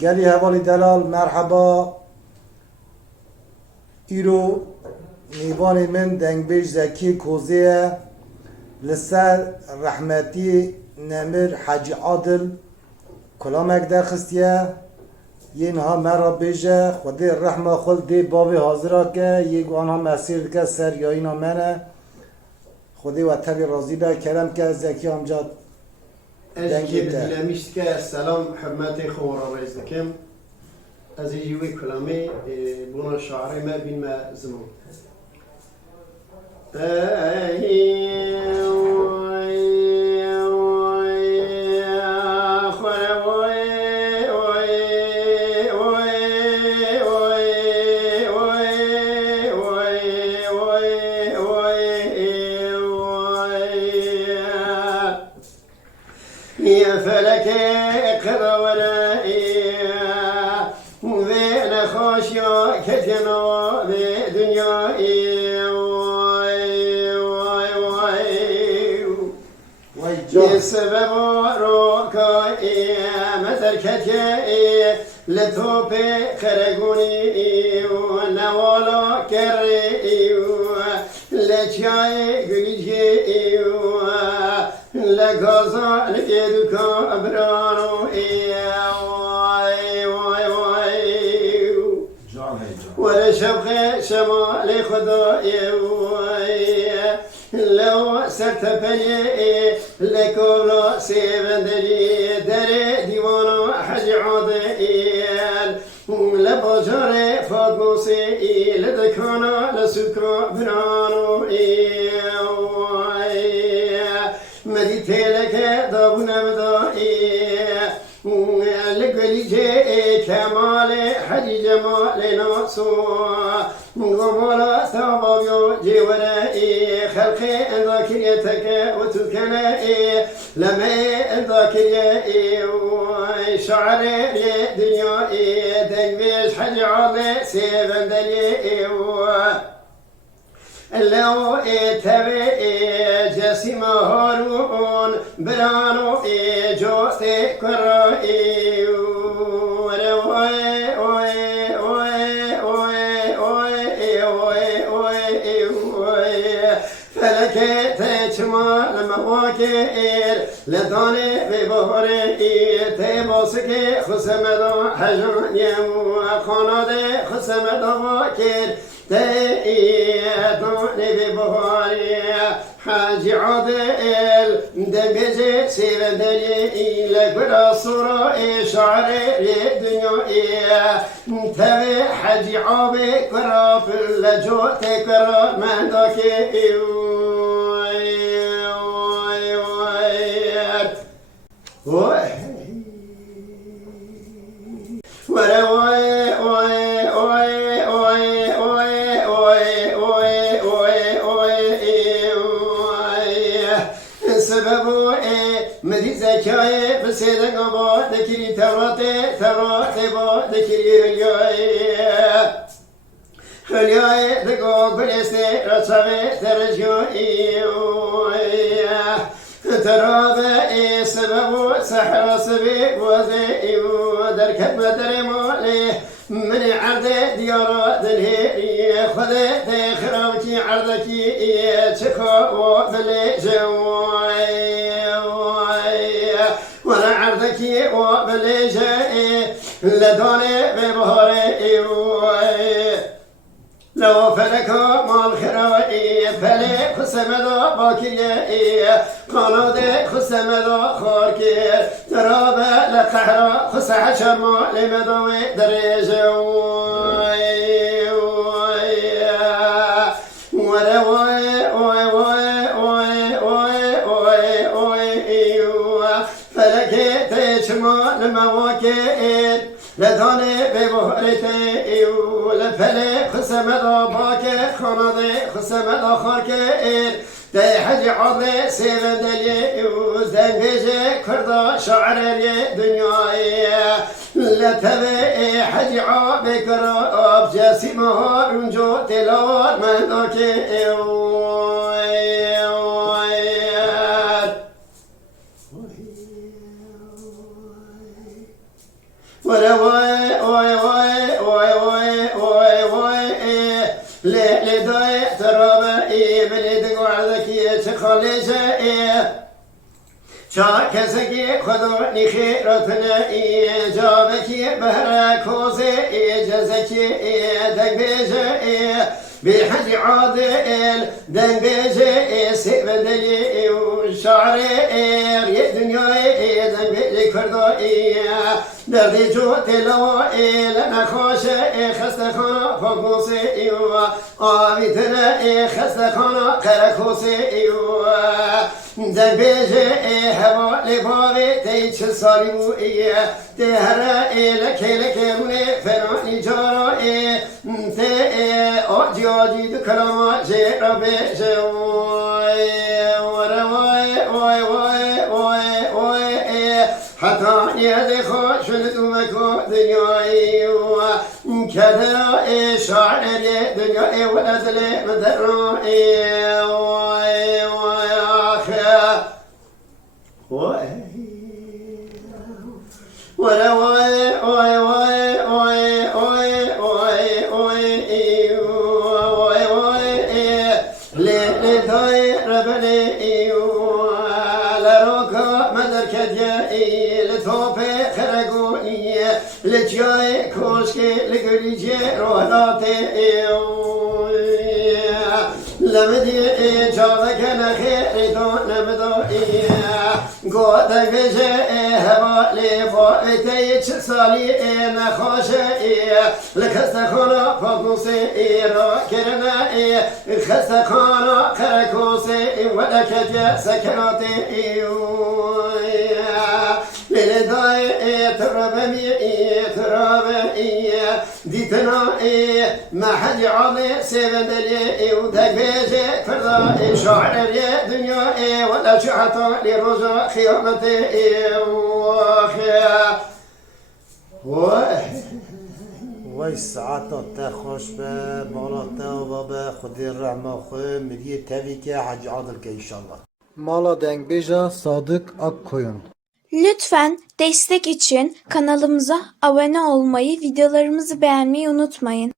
قالي هوالي دلال مرحبا ایرو میوان من دنگ بیش زکی کوزیه لسر رحمتی نمر حاج عادل کلامک در خستیه ین ها مرا بیجه خودی رحمه خل دی بابی حاضره که یک آنها مسیر که سر یا اینا منه خودی و تبی رازی ده کرم که زکی امجاد دنگی بدلمیشت که سلام حرمتی خورا رئیس دکم از جیوی کلامی بونا شعری ما بین ما زمان يا فلك اقرا ورائي وذين خاشيا كتنا بدنيائي السبب روكائي متركتي لتوبي خرقوني ونوالا كري لجاي قلجي لغازا لكيدوكا أبرانو ولا شبخ شمال خدائي لو سرت بني لكولا سيبندري دري ديوانا حج عادئيل لبجار فاطموسي لدكانا لسكا برانو مديت لك دابنا بدائي لقلي جاء كمال حج جمال ناصو غمالا ثوابيو جيورائي خلقي ذاكريتك وتذكرائي لما ذاكريائي شعري دنيائي دنبيش حج عالي سيبن دليائي لو اتبع جسم هارون برانو جوتي كرائي فلك تجمع المواكير لداني ببهري تباسك خسمدا حجان يمو خاناد خسمدا واكير تأيدوني ببهاري حاج عادل دمجي سيبندري لقرا صورة شعري دنيا تبي حاج عابي كرا في اللجوت كرا من داكي سببو مدي زكاي بسيدك با ذكري تورات با ذكري هلياي دقو بلستي رصبي ترجوي ترابي سببو سحر سبي وذي دركب درمولي من عرض ديارة دلهي خذت خرامتي عرضتي تخو بلي جوي وانا عرضتي وبلي جاي لدوني ببهاري لو فلك مال خرائي فلك خسمدا باكري قانود خسمدا خاركي ترابا لقهرا خسع شرما لمدوي دريجة فلك تجمع المواكب لداني ببهرتي لفلي خسمدا باكي خانادي خسمدا خاركي دي حج عضي سيبن دلي وزدنجي كردا شعري دنياي لتبي حج عابي كراب جاسي مهار ونجو تلار من داكي ولا واي واي واي واي واي واي واي لا داي ترابا بلد قعدك تخليجا شا كسكي خذوني خيرتنا جابك بهرا كوزي جزكي دقبيجي بحج عادل دنبيجي سيبدلي وشعري يا دنياي دنبيجي كردوي دردي جوت لوائي لنا خوش خستخانا فقوسي آبيتنا خستخانا قركوسي دنبيجي هوا لبابي تيج صاريوي تهرا لك روني فراني جاري أجي دكرما جربي جوي ورواي واي واي واي واي حتى يدخل شلتمكو دنياي كذا شعر دنياي ولد لي مدرائي واي واي آخر واي ورواي واي واي واي واي واي واي لداي ربني لروكا مدرك ديائي لتوبي خرقوني لجاي كوشكي لقريجي روحاتي لمدي جابك نخير دون مدوئي قوتك بجي هوا لفوئتي تشسالي نخوشي لكستخونا فضنصي راكرنا خستخونا خركوسي ولكت سكراتي للداي تربمي تربمي ديتنا ما حد عالي سيبدلي ودقبيجي فرضا شعر دنيا ولا شعطا لرجع خيامتي وخيا وای ساعتا تا خوش به مالا تا و به خودی رحمه خواه ملیه تاوی که حج عادل که انشالله مالا دنگ بیجا صادق ak koyun. Lütfen destek için kanalımıza abone olmayı, videolarımızı beğenmeyi unutmayın.